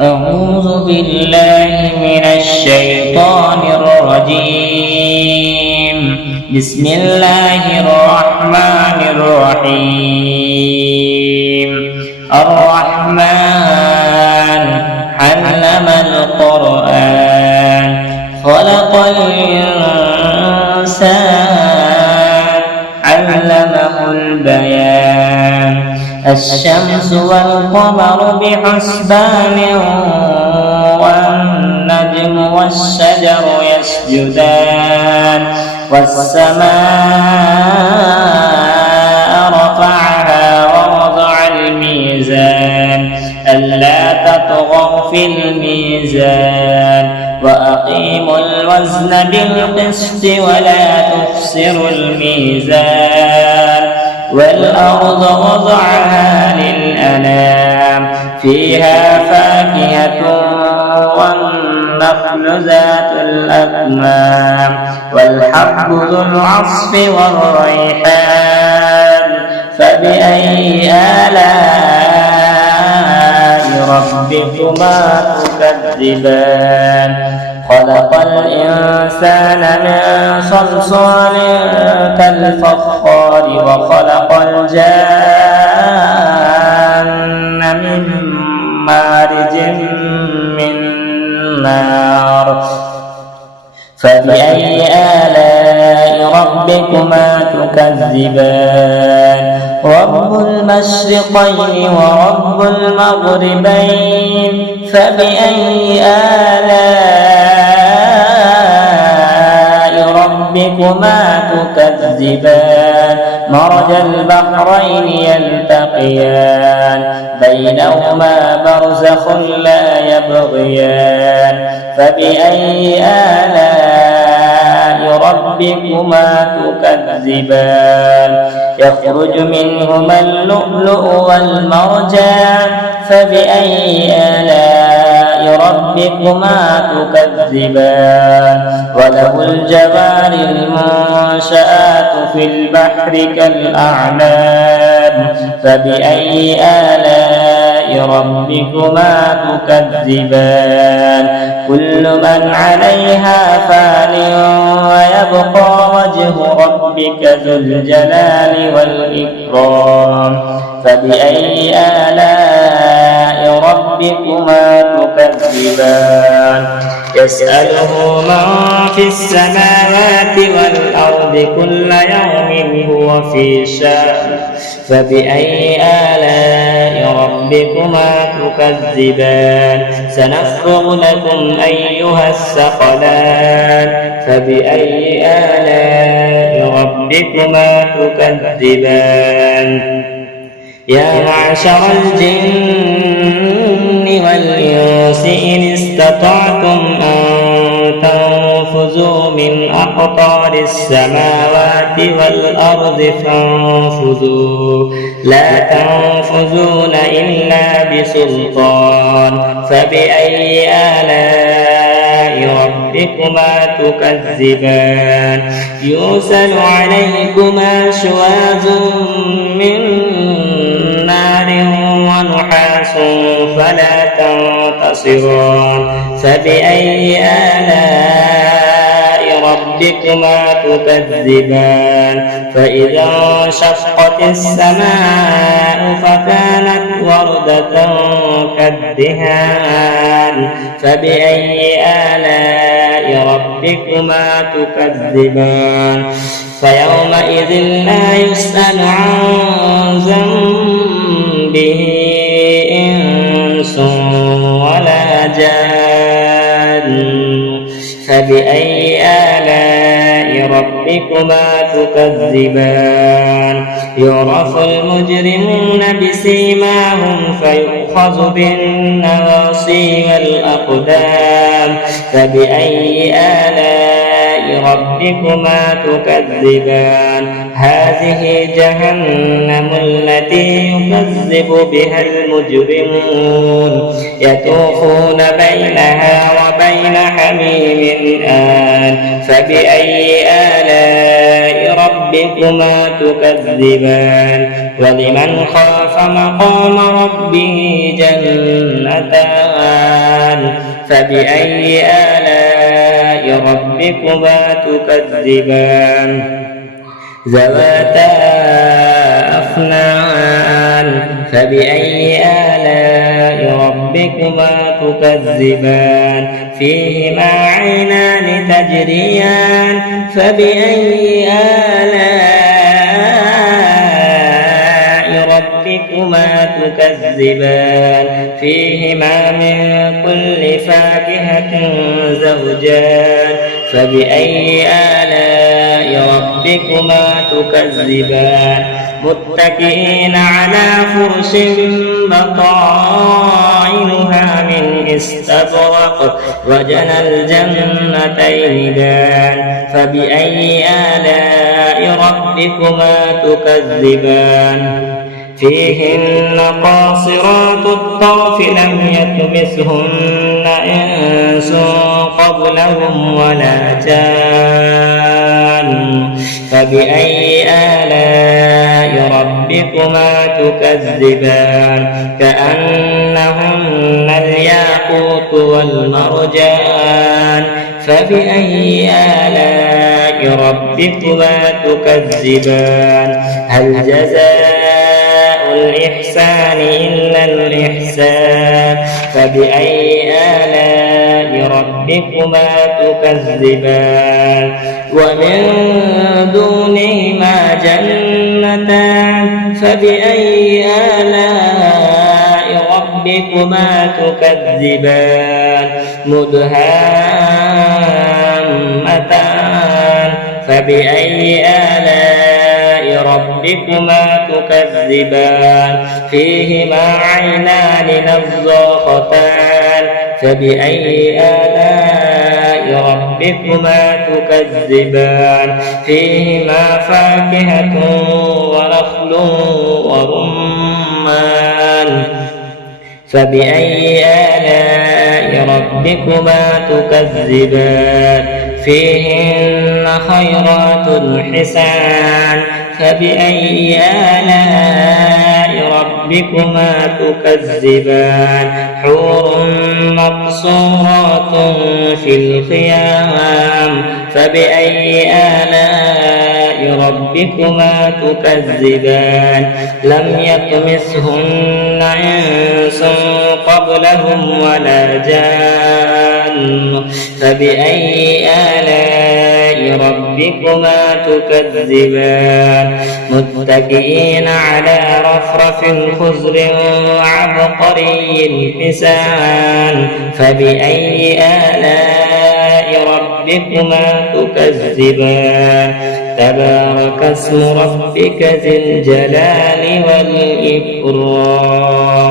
أعوذ بالله من الشيطان الرجيم. بسم الله الرحمن الرحيم. الرحمن علم القرآن خلق الإنسان علمه البيان. الشمس والقمر بحسبان والنجم والشجر يسجدان والسماء رفعها ووضع الميزان ألا تطغوا في الميزان وأقيموا الوزن بالقسط ولا تخسروا الميزان. والأرض وضعها للأنام فيها فاكهة والنخل ذات الأكمام والحب ذو العصف والريحان. فبأي آلاء ربكما تكذبان؟ خلق الإنسان من صلصال كالفخار وخلق الجان من مارج من نار. فبأي آلاء ربكما تكذبان؟ رب المشرقين ورب المغربين. فبأي آلاء ربكما تكذبان؟ مرج البحرين يلتقيان بينهما برزخ لا يبغيان. فبأي آلاء ربكما تكذبان؟ يخرج منهما اللؤلؤ والمرجان. فبأي آلاء ربكما تكذبان؟ وله الجوار المنشآت في البحر كالأعلام. فبأي آلاء ربكما تكذبان؟ كل من عليها فان ويبقى وجه ربك ذو الجلال والإكرام. فبأي آلاء ربكما تكذبان؟ يسأله من في السماوات والأرض كل يوم هو في شأن. فبأي آلاء ربكما تكذبان؟ سنفرغ لكم أيها الثقلان. فبأي آلاء ربكما تكذبان؟ يا معشر الجن والإنس إن استطعتم أن تنفذوا من أقطار السماوات والأرض فانفذوا لا تنفذون إلا بسلطان. فبأي آلاء ربكما تكذبان؟ يرسل عليكما شواظ من نار ونحاس فلا تنتصران. فبأي آلاء ربكما تكذبان؟ فإذا انشقت السماء فكانت وردة كالدهان. فبأي آلاء ربكما تكذبان؟ فيومئذ لا يسأل عن ذنبه إنس ولا جان. فبأي آلاء ربكما تكذبان؟ يعرف المجرمون بسيماهم فيؤخذ بالنواصي والأقدام. فبأي آلاء ربكما تكذبان؟ هذه جهنم التي يكذب بها المجرمون يطوفون بينها وبين حميم آن. فبأي آلاء ربكما تكذبان؟ ولمن خاف مقام ربه جنتان. فبأي آلاء ربكما تكذبان ذواتا أفنان فبأي آلاء ربكما تكذبان فيهما عينان تجريان فبأي آلاء ربكما تكذبان فيهما من كل فاكهة زوجان فبأي آلاء ربكما تكذبان متكئين على فرش بطائنها من استبرق وجنى الجنتين دان فبأي آلاء ربكما تكذبان فيهن قاصرات الطرف لم يطمثهن إنس قبلهم ولا جان فبأي آلاء ربكما تكذبان كأنهن الياقوت والمرجان فبأي آلاء ربكما تكذبان هل جزاء الإحسان إلا الإحسان فبأي آلاء ربكما تكذبان ومن دونهما جنتان فبأي آلاء ربكما تكذبان مدهامتان فبأي آلاء ربكما تكذبان فيهما عينان نضاختان فبأي آلاء ربكما تكذبان فيهما فاكهة ونخل ورمان فبأي آلاء ربكما تكذبان فيهن خيرات حسان فبأي آلاء ربكما تكذبان حور مقصورات في الخيام فبأي آلاء ربكما تكذبان لم يطمثهن إنس قبلهم ولا جان فبأي آلاء ربكما تكذبان متكئين على رفرف خضر وعبقري حسان فبأي آلاء ربكما تكذبان تبارك اسم ربك ذي الجلال والإكرام